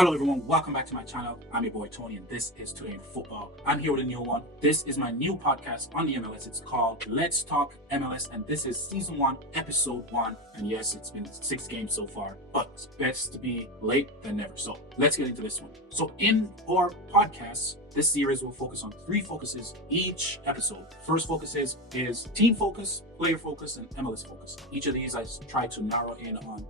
Hello everyone, welcome back to my channel. I'm your boy Tony and this is Today in Football. I'm here with a new one. This is my new podcast on the MLS. It's called Let's Talk MLS and this is Season 1, Episode 1. And yes, it's been 6 games so far, but it's best to be late than never. So let's get into this one. So in our podcast, this series will focus on 3 focuses each episode. First focus is team focus, player focus, and MLS focus. Each of these I try to narrow in on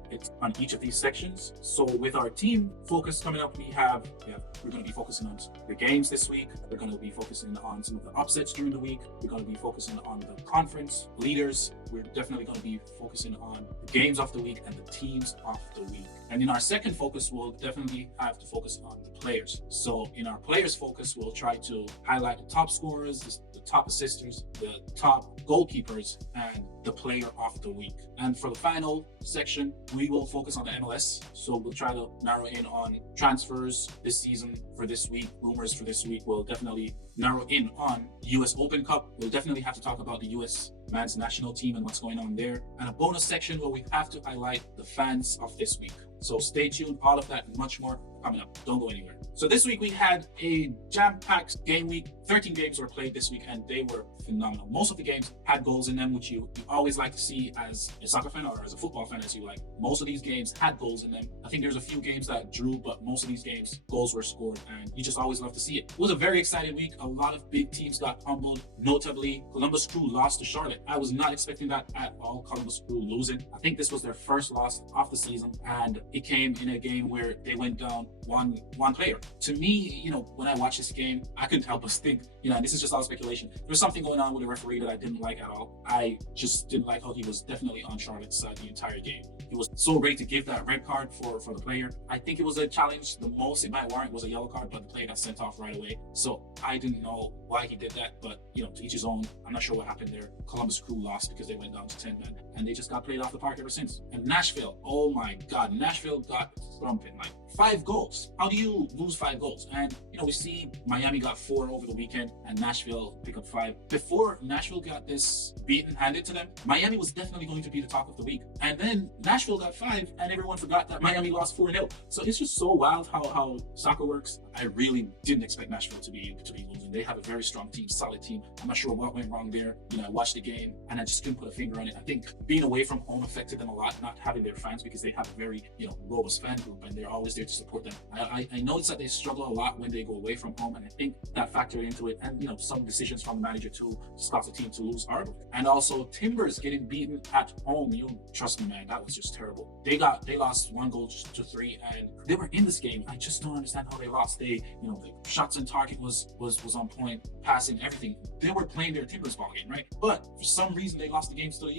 each of these sections. So with our team focus coming up, we're going to be focusing on the games this week. We're going to be focusing on some of the upsets during the week. We're going to be focusing on the conference leaders. We're definitely going to be focusing on the games of the week and the teams of the week. And in our second focus, we'll definitely have to focus on the players. So in our players focus, we'll try to highlight the top scorers, the top assisters, the top goalkeepers, and the player of the week. And for the final section, we will focus on the MLS. So we'll try to narrow in on transfers this season for this week, rumors for this week. We'll definitely narrow in on US Open Cup. We'll definitely have to talk about the US men's national team and what's going on there. And a bonus section where we have to highlight the fans of this week. So stay tuned, all of that and much more coming up. Don't go anywhere. So this week we had a jam-packed game week. 13 games were played this week and they were phenomenal. Most of the games had goals in them, which you always like to see as a soccer fan or as a football fan as you like. Most of these games had goals in them. I think there's a few games that drew, but most of these games, goals were scored and you just always love to see it. It was a very exciting week. A lot of big teams got humbled. Notably, Columbus Crew lost to Charlotte. I was not expecting that at all, Columbus Crew losing. I think this was their first loss of the season and it came in a game where they went down one player. To me, when I watched this game, I couldn't help but think, and this is just all speculation. There was something going on with the referee that I didn't like at all. I just didn't like how he was definitely on Charlotte's side the entire game. He was so ready to give that red card for the player. I think it was a challenge. The most it might warrant was a yellow card, but the player got sent off right away. So I didn't know why he did that, but to each his own. I'm not sure what happened there. Columbus Crew lost because they went down to 10 men and they just got played off the park ever since. And Nashville, oh my God, Nashville got thumping, like 5 goals. How do you lose 5 goals? And we see Miami got 4 over the weekend and Nashville pick up 5. Before Nashville got this beaten handed to them, Miami was definitely going to be the talk of the week. And then Nashville got 5 and everyone forgot that Miami lost 4-0. So it's just so wild how soccer works. I really didn't expect Nashville to be losing. They have a very strong team, solid team. I'm not sure what went wrong there. I watched the game and I just couldn't put a finger on it. I think being away from home affected them a lot, not having their fans, because they have a very robust fan group and they're always there to support them. I noticed that they struggle a lot when they go away from home, and I think that factored into it. And some decisions from the manager to stop the team to lose hard. And also Timbers getting beaten at home. Trust me, man, that was just terrible. They lost 1 goal to 3 and they were in this game. I just don't understand how they lost. They the shots on target was on point, passing, everything. They were playing their Timbers ball game, right? But for some reason they lost the game to the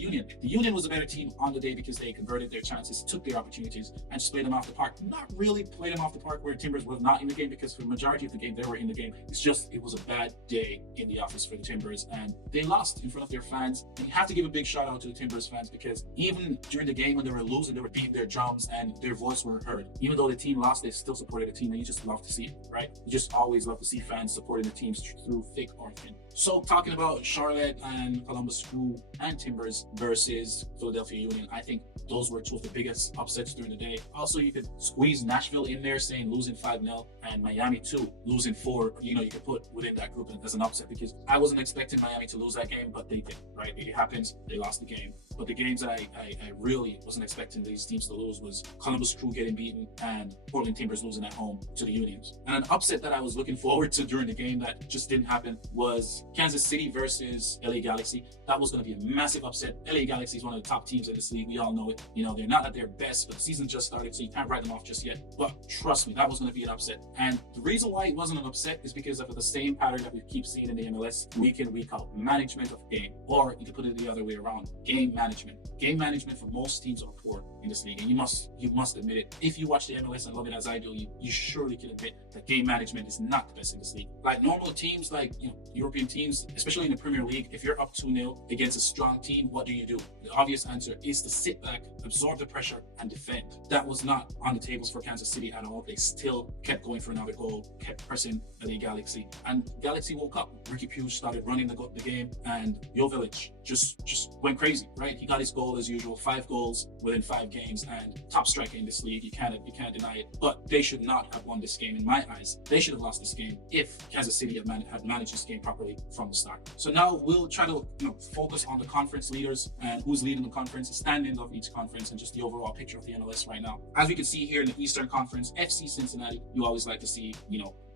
Union. The Union was a better team on the day because they converted their chances, took their opportunities, and just played them off the park. Not really played them off the park where Timbers was not in the game, because for the majority of the game they were in the game. It was a bad day in the office for the Timbers and they lost in front of their fans. And you have to give a big shout out to the Timbers fans, because even during the game when they were losing, they were beating their drums and their voice were heard. Even though the team lost, they still supported the team, and you just love to see it, right? You just always love to see fans supporting the teams through thick or thin. So talking about Charlotte and Columbus Crew and Timbers versus Philadelphia Union, I think those were 2 of the biggest upsets during the day. Also, you could squeeze Nashville in there, saying losing 5-0, and Miami too, losing 4. You could put within that group as an upset, because I wasn't expecting Miami to lose that game, but they did, right? It happens. They lost the game. But the games that I really wasn't expecting these teams to lose was Columbus Crew getting beaten and Portland Timbers losing at home to the Unions. And an upset that I was looking forward to during the game that just didn't happen was Kansas City versus LA Galaxy. That was going to be a massive upset. LA Galaxy is one of the top teams in this league. We all know it. They're not at their best, but the season just started, so you can't write them off just yet. But trust me, that was going to be an upset. And the reason why it wasn't an upset is because of the same pattern that we keep seeing in the MLS week in, week out. Management of game. Or you can put it the other way around. Game management. Game management for most teams are poor in this league, and you must admit it. If you watch the MLS and love it as I do, you surely can admit that game management is not the best in this league. Like normal teams, like European teams, especially in the Premier League, if you're up 2-0 against a strong team, what do? The obvious answer is to sit back, absorb the pressure, and defend. That was not on the tables for Kansas City at all. They still kept going for another goal, kept pressing LA Galaxy, and Galaxy woke up. Ricky Pugh started running the game, and Jovic just went crazy, right? He got his goal as usual, 5 goals within 5 games, and top striker in this league. You can't deny it. But they should not have won this game in my eyes. They should have lost this game if Kansas City had managed this game properly from the start. So now we'll try to focus on the conference leaders and who's leading the conference, the standings of each conference, and just the overall picture of the MLS right now. As we can see here in the Eastern Conference, FC Cincinnati, you always like to see,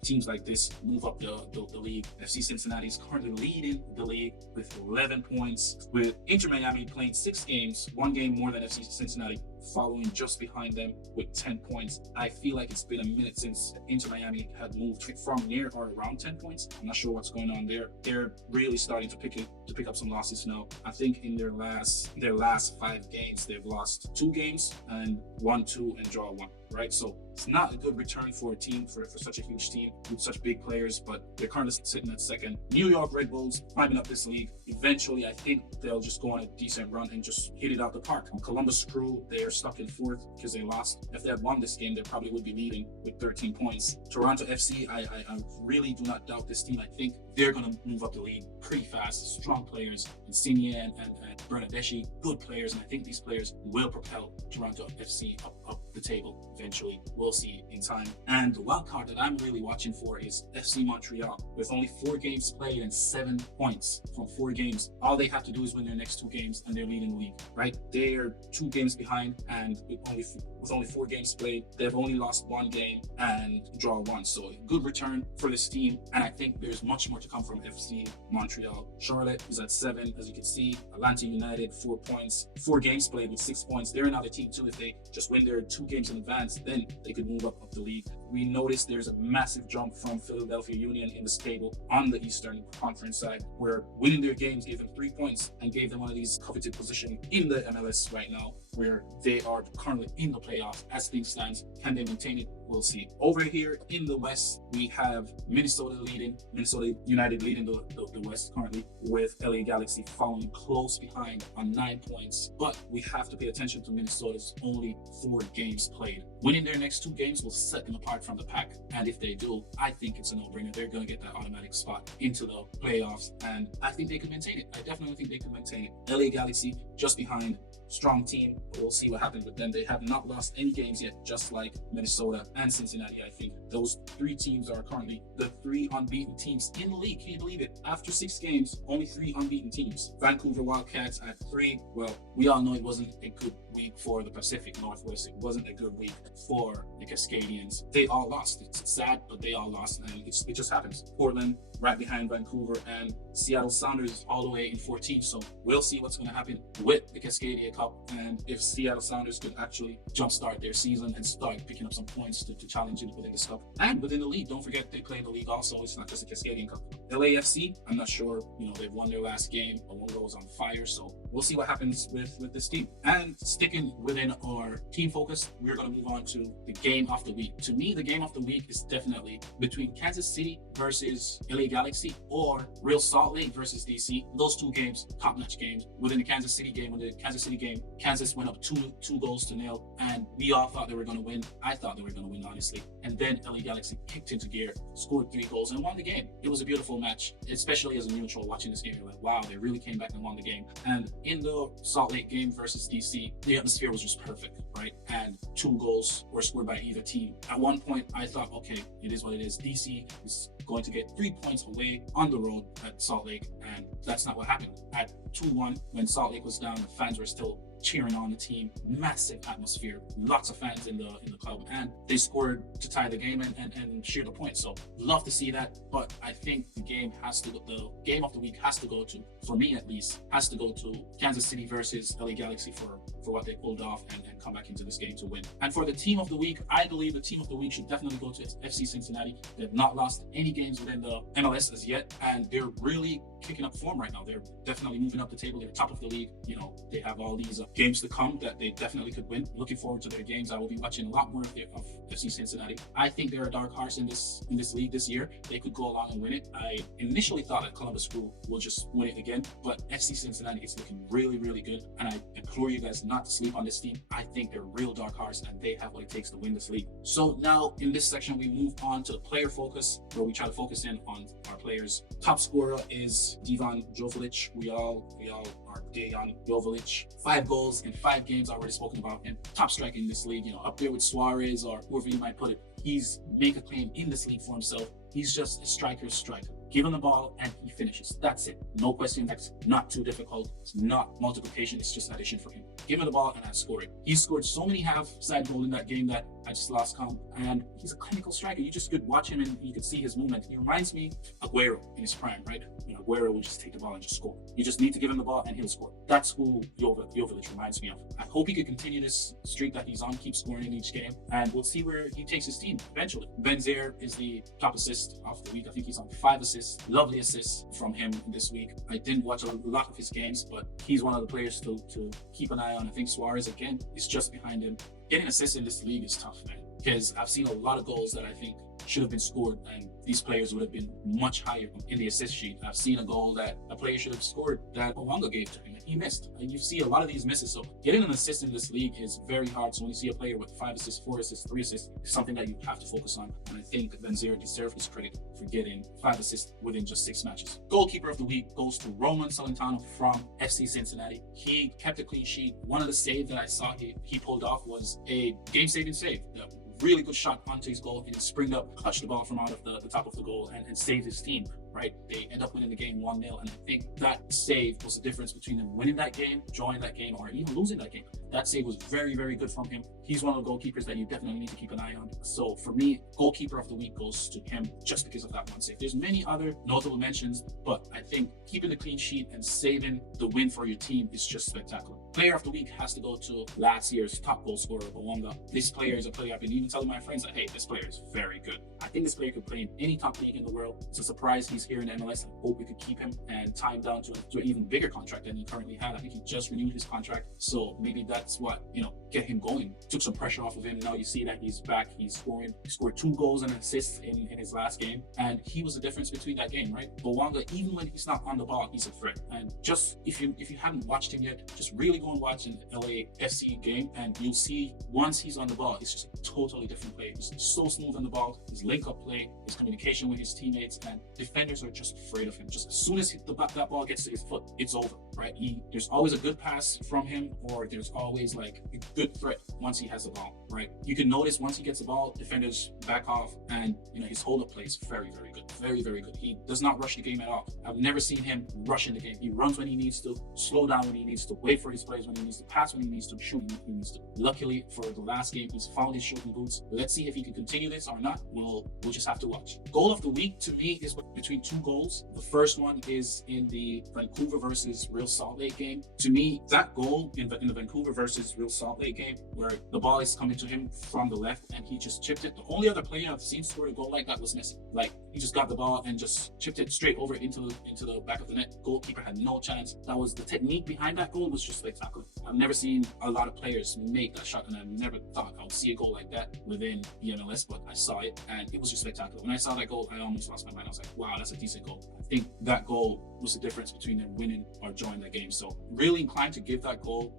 teams like this move up the league. FC Cincinnati is currently leading the league with 11 points, with Inter Miami playing 6 games, 1 game more than FC Cincinnati, following just behind them with 10 points. I feel like it's been a minute since Inter Miami had moved from near or around 10 points. I'm not sure what's going on there. They're really starting to pick up some losses now. I think in their last 5 games, they've lost 2 games and won 2 and draw 1. Right, so it's not a good return for a team, for such a huge team with such big players, but they're currently sitting at second. New York Red Bulls climbing up this league. Eventually, I think they'll just go on a decent run and just hit it out the park. Columbus Crew, they are stuck in 4th because they lost. If they had won this game, they probably would be leading with 13 points. Toronto FC, I really do not doubt this team. I think they're going to move up the league pretty fast. Strong players, Insigne and Bernardeschi, good players, and I think these players will propel Toronto FC up the table eventually. We'll see in time. And the wild card that I'm really watching for is FC Montreal. With only 4 games played and 7 points from 4 games, all they have to do is win their next 2 games and they're leading the league, right? They're 2 games behind, and with only 4 games played, they've only lost 1 game and draw 1. So a good return for this team, and I think there's much more to come from FC Montreal. Charlotte is at 7, as you can see. Atlanta United, 4 points, 4 games played with 6 points. They're another team too. If they just win their 2 games in advance, then they could move up the league. We noticed there's a massive jump from Philadelphia Union in this table on the Eastern Conference side, where winning their games gave them 3 points and gave them one of these coveted position in the MLS right now, where they are currently in the playoffs. As things stands, can they maintain it? We'll see. Over here in the West, we have Minnesota United leading the West currently, with LA Galaxy following close behind on 9 points. But we have to pay attention to Minnesota's only 4 games played. Winning their next 2 games will set them apart from the pack, and if they do, I think it's a no-brainer. They're going to get that automatic spot into the playoffs, and I think they can maintain it. I definitely think they can maintain it. LA Galaxy just behind, strong team. We'll see what happens with them. They have not lost any games yet, just like Minnesota and Cincinnati. I think those 3 teams are currently the 3 unbeaten teams in the league. Can you believe it? After 6 games, only 3 unbeaten teams. Vancouver Wildcats at 3. Well, we all know it wasn't a good week for the Pacific Northwest. It wasn't a good week for the Cascadians. They all lost. It's sad, but they all lost, and it just happens. Portland right behind Vancouver, and Seattle Sounders all the way in 14th. So we'll see what's going to happen with the Cascadia Cup, and if Seattle Sounders could actually jumpstart their season and start picking up some points to challenge it within this cup and within the league. Don't forget they play in the league also. It's not just a Cascadian Cup. LAFC, I'm not sure. They've won their last game, but one goes on fire. So we'll see what happens with this team. And sticking within our team focus, we're going to move on to the game of the week. To me, the game of the week is definitely between Kansas City versus LA Galaxy or Real Salt Lake versus DC. Those 2 games, top-notch games. Within the Kansas City game, Kansas went up 2 goals to 0, and we all thought they were going to win. I thought they were going to win, honestly. And then LA Galaxy kicked into gear, scored 3 goals, and won the game. It was a beautiful match, especially as a neutral watching this game. You're like, wow, they really came back and won the game. And in the Salt Lake game versus DC, the atmosphere was just perfect, right? And 2 goals were scored by either team. At one point, I thought, okay, it is what it is. DC is going to get 3 points away on the road at Salt Lake, and that's not what happened. At 2-1, when Salt Lake was down, the fans were still cheering on the team. Massive atmosphere, lots of fans in the club, and they scored to tie the game and share the points. So love to see that, but I think the game of the week has to go to, for me at least, has to go to Kansas City versus LA Galaxy for what they pulled off and come back into this game to win. And for the team of the week, I believe the team of the week should definitely go to FC Cincinnati. They've not lost any games within the MLS as yet, and they're really kicking up form right now. They're definitely moving up the table. They're top of the league. They have all these games to come that they definitely could win. Looking forward to their games. I will be watching a lot more of FC Cincinnati. I think they're a dark horse in this league this year. They could go along and win it. I initially thought that Columbus Crew will just win it again, but FC Cincinnati is looking really, really good, and I implore you guys not to sleep on this team. I think they're a real dark horse, and they have what it takes to win this league. So now in this section, we move on to the player focus, where we try to focus in on our players. Top scorer is is Divan Jovic. We all are Dejan Jovic. 5 goals in 5 games. Already spoken about him. Top striker in this league. Up there with Suarez or whoever you might put it. He's make a claim in this league for himself. He's just a striker's striker. Give him the ball and he finishes. That's it. No question. That's not too difficult. It's not multiplication. It's just addition for him. Give him the ball and I score it. He scored so many half-side goals in that game that I just lost count. And he's a clinical striker. You just could watch him and you could see his movement. He reminds me of Aguero in his prime, right? Aguero would just take the ball and just score. You just need to give him the ball and he'll score. That's who Jovic reminds me of. I hope he could continue this streak that he's on, keep scoring in each game, and we'll see where he takes his team eventually. Benzema is the top assist of the week. I think he's on 5 assists. Lovely assists from him this week. I didn't watch a lot of his games, but he's one of the players to keep an eye on. I think Suarez, again, is just behind him. Getting assists in this league is tough, man, because I've seen a lot of goals that I think should have been scored and these players would have been much higher in the assist sheet. I've seen a goal that a player should have scored that Owanga gave to him and he missed. And you see a lot of these misses. So getting an assist in this league is very hard. So when you see a player with 5 assists, 4 assists, 3 assists, it's something that you have to focus on. And I think Benzema deserves his credit for getting 5 assists within just 6 matches. Goalkeeper of the week goes to Roman Salentano from FC Cincinnati. He kept a clean sheet. One of the saves that I saw he pulled off was a game-saving save. Really good shot onto his goal and he springed up, clutched the ball from out of the top of the goal and saved his team, right? They end up winning the game 1-0, and I think that save was the difference between them winning that game, drawing that game, or even losing that game. That save was very, very good from him. He's one of the goalkeepers that you definitely need to keep an eye on. So for me, goalkeeper of the week goes to him just because of that one save. There's many other notable mentions, but I think keeping the clean sheet and saving the win for your team is just spectacular. Player of the week has to go to last year's top goal scorer, Owanga. This player is a player I've been even telling my friends that, hey, this player is very good. I think this player could play in any top league in the world. It's a surprise he's here in MLS. I hope we could keep him and tie him down to an even bigger contract than he currently had. I think he just renewed his contract. So maybe that's what, get him going. Took some pressure off of him. Now you see that he's back. He's scoring. He scored 2 goals and an assist in his last game. And he was the difference between that game, right? Owanga, even when he's not on the ball, he's a threat. And just if you haven't watched him yet, just really go and watch an LAFC game and you'll see once he's on the ball, it's just a totally different play. He's so smooth on the ball. His link-up play, his communication with his teammates, and defenders are just afraid of him. Just as soon as that ball gets to his foot, it's over, right? There's always a good pass from him, or there's always like a good threat once he has the ball, right? You can notice once he gets the ball, defenders back off, and his hold-up play is very, very good. Very, very good. He does not rush the game at all. I've never seen him rush in the game. He runs when he needs to, slow down when he needs to, wait for his plays when he needs to, pass when he needs to, shoot when he needs to. Luckily for the last game, he's found his shooting boots. Let's see if he can continue this or not. We'll just have to watch. Goal of the week to me is between 2 goals. The first one is in the Vancouver versus Real Salt Lake game. To me, that goal in the Vancouver versus Real Salt Lake game, where the ball is coming to him from the left and he just chipped it. The only other player I've seen score a goal like that was Messi. Like, he just got the ball and just chipped it straight over into the back of the net. Goalkeeper had no chance. That was the technique behind that goal was just spectacular. I've never seen a lot of players make that shot, and I never thought I would see a goal like that within the MLS, but I saw it and it was just spectacular. When I saw that goal, I almost lost my mind. I was like, wow, that's a decent goal. I think that goal was the difference between them winning or drawing that game. So really inclined to give that goal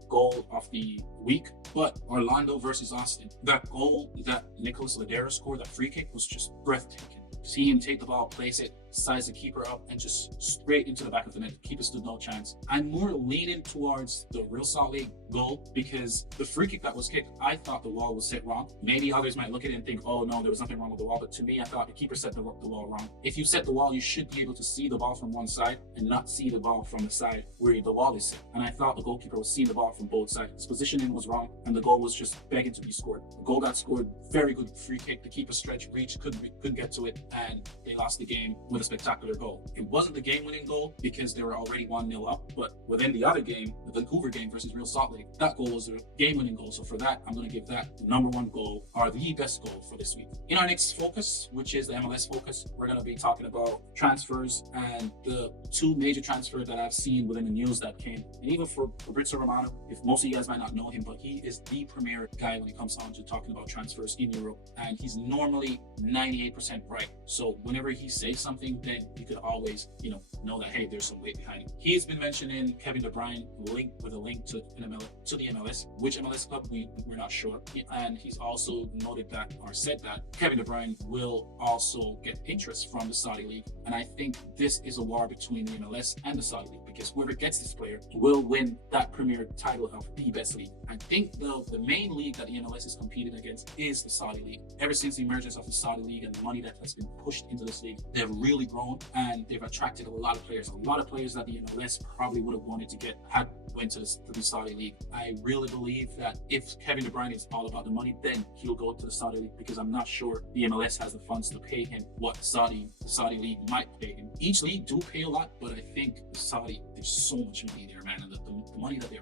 of the week. But Orlando versus Austin, that goal that Nicholas Ladera scored, that free kick, was just breathtaking. See him take the ball, place it, size the keeper up, and just straight into the back of the net. The keeper stood no chance. I'm more leaning towards the Real Salt Lake goal because the free kick that was kicked, I thought the wall was set wrong. Maybe others might look at it and think, oh no, there was nothing wrong with the wall. But to me, I thought the keeper set the wall wrong. If you set the wall, you should be able to see the ball from one side and not see the ball from the side where the wall is set. And I thought the goalkeeper was seeing the ball from both sides. His positioning was wrong, and the goal was just begging to be scored. The goal got scored, very good free kick. The keeper stretched, reached, couldn't get to it, and they lost the game with a spectacular goal. It wasn't the game-winning goal because they were already 1-0 up, but within the other game, the Vancouver game versus Real Salt Lake, that goal was a game-winning goal. So for that, I'm going to give that the number 1 goal, or the best goal for this week. In our next focus, which is the MLS focus, we're going to be talking about transfers and the 2 major transfers that I've seen within the news that came. And even for Fabrizio Romano, if most of you guys might not know him, but he is the premier guy when it comes down to talking about transfers in Europe, and he's normally 98% right. So whenever he says something, watching, then you could always, know that, hey, there's some weight behind it. He's been mentioning Kevin De Bruyne linked with a link to the MLS. Which MLS club, we're not sure. And he's also noted that, or said that, Kevin De Bruyne will also get interest from the Saudi League. And I think this is a war between the MLS and the Saudi League, because whoever gets this player will win that premier title of the best league. I think the main league that the MLS is competing against is the Saudi League. Ever since the emergence of the Saudi League and the money that has been pushed into this league, they've really grown and they've attracted a lot of players that the MLS probably would have wanted to get had went to the Saudi League. I really believe that if Kevin De Bruyne is all about the money, then he'll go to the Saudi League, because I'm not sure the MLS has the funds to pay him what the Saudi League might pay him. Each league do pay a lot, but I think the Saudi, there's so much money there, man, and the money that they're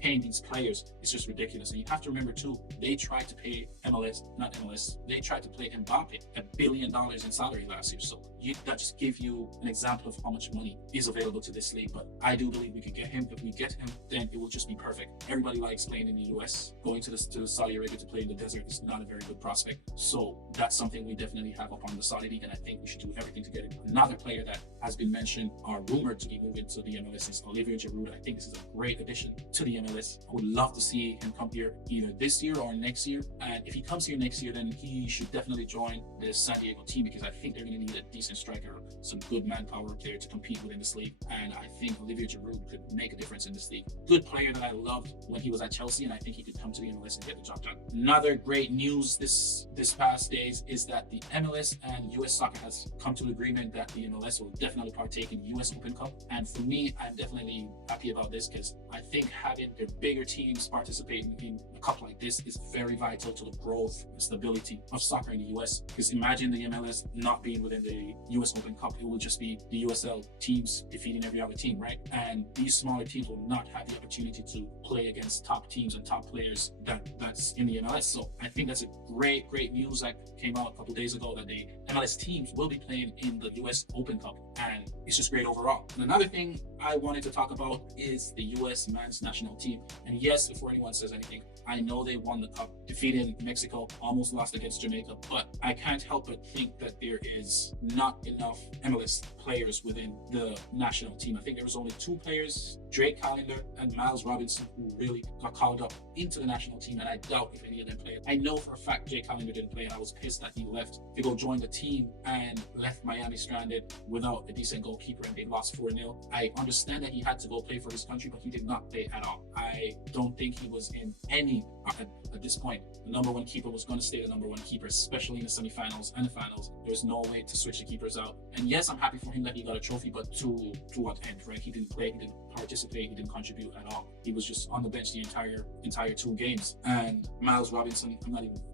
paying these players is just ridiculous. And you have to remember too, they tried to pay they tried to pay Mbappe $1 billion in salary last year. So that just give you an example of how much money is available to this league. But I do believe we could get him. If we get him, then it will just be perfect. Everybody likes playing in the US. Going to Saudi Arabia to play in the desert is not a very good prospect. So that's something we definitely have up on the Saudi League, and I think we should do everything to get him. Another player that has been mentioned or rumored to be moving to the MLS is Olivier Giroud. I think this is a great addition to the MLS. I would love to see him come here either this year or next year. And if he comes here next year, then he should definitely join the San Diego team, because I think they're going to need a decent striker, some good manpower up there to compete within this league. And I think Olivier Giroud could make a difference in this league. Good player that I loved when he was at Chelsea, and I think he could come to the MLS and get the job done. Another great news this past days is that the MLS and US Soccer has come to an agreement that the MLS will definitely partake in US Open Cup. And for me, I'm definitely happy about this, because I think having their bigger teams participating in a cup like this is very vital to the growth and stability of soccer in the US. Because imagine the MLS not being within the US Open Cup, it will just be the USL teams defeating every other team, right? And these smaller teams will not have the opportunity to play against top teams and top players that's in the MLS. So I think that's a great news that came out a couple days ago, that the MLS teams will be playing in the US Open Cup, and it's just great overall. And another thing I wanted to talk about is the US men's national team. And yes, before anyone says anything, I know they won the cup, defeated Mexico, almost lost against Jamaica, but I can't help but think that there is not enough MLS players within the national team. I think there was only 2 players, Drake Callender and Miles Robinson, who really got called up into the national team, and I doubt if any of them played. I know for a fact Drake Callender didn't play, and I was pissed that he left to go join the team and left Miami stranded without a decent goalkeeper, and they lost 4-0. I understand that he had to go play for his country, but he did not play at all. I don't think he was in any at this point. The number 1 keeper was going to stay the number 1 keeper, especially in the semifinals and the finals. There's no way to switch the keepers out. And yes, I'm happy for him that he got a trophy, but to what end, right? He didn't play, he didn't participate, he didn't contribute at all. He was just on the bench the entire 2 games. And Miles Robinson,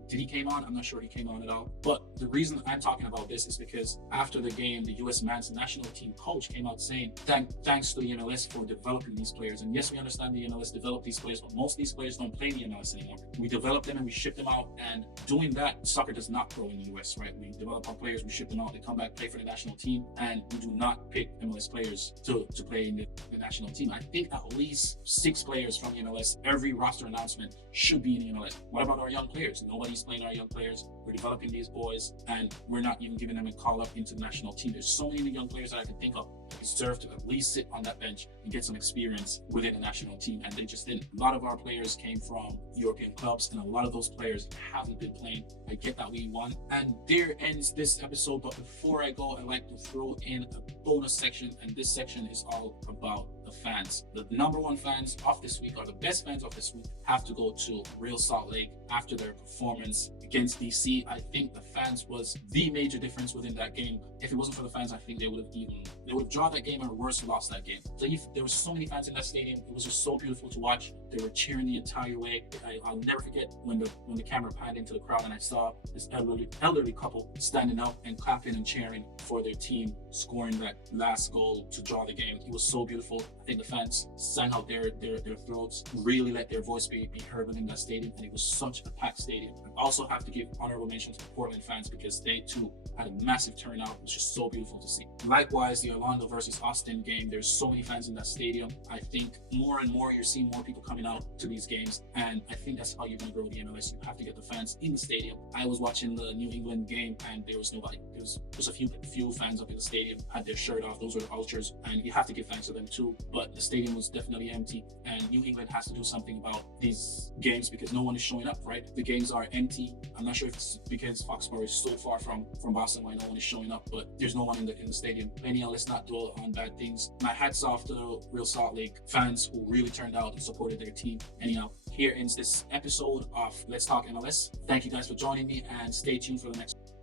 did he came on? I'm not sure he came on at all. But the reason I'm talking about this is because after the game, the US men's national team coach came out saying, thanks to the MLS for developing these players. And yes, we understand the MLS developed these players, but most of these players don't play in the MLS anymore. We develop them and we ship them out. And doing that, soccer does not grow in the US, right? We develop our players, we ship them out, they come back, play for the national team, and we do not pick MLS players to play in the national team. I think at least 6 players from the MLS, every roster announcement should be in the MLS. What about our young players? Nobody's playing our young players. We're developing these boys, and we're not even giving them a call up into the national team. There's so many young players that I can think of that deserve to at least sit on that bench and get some experience within the national team, and they just didn't. A lot of our players came from European clubs, and a lot of those players haven't been playing. I get that we won, and there ends this episode. But before I go, I'd like to throw in a bonus section, and this section is all about the fans. The number 1 fans of this week, or the best fans of this week, have to go to Real Salt Lake after their performance against DC. I think the fans was the major difference within that game. If it wasn't for the fans, I think they would have drawn that game, or worse, lost that game. So there were so many fans in that stadium. It was just so beautiful to watch. They were cheering the entire way. I'll never forget when the camera panned into the crowd and I saw this elderly couple standing up and clapping and cheering for their team scoring that last goal to draw the game. It was so beautiful. think the fans sang out their throats, really let their voice be heard within that stadium, and it was such a packed stadium. I also have to give honorable mention to the Portland fans because they too had a massive turnout. It was just so beautiful to see. Likewise, the Orlando versus Austin game, there's so many fans in that stadium. I think more and more you're seeing more people coming out to these games, and I think that's how you're going to grow the MLS. You have to get the fans in the stadium. I was watching the New England game and there was nobody. There was just a few fans up in the stadium, had their shirt off. Those were the ultras, and you have to give thanks to them too. But the stadium was definitely empty, and New England has to do something about these games because no one is showing up, right? The games are empty. I'm not sure if it's because Foxborough is so far from Boston why no one is showing up, but there's no one in the stadium. Anyhow, let's not dwell on bad things. My hats off to the Real Salt Lake fans who really turned out and supported their team. Anyhow, here ends this episode of Let's Talk MLS. Thank you guys for joining me, and stay tuned for the next one.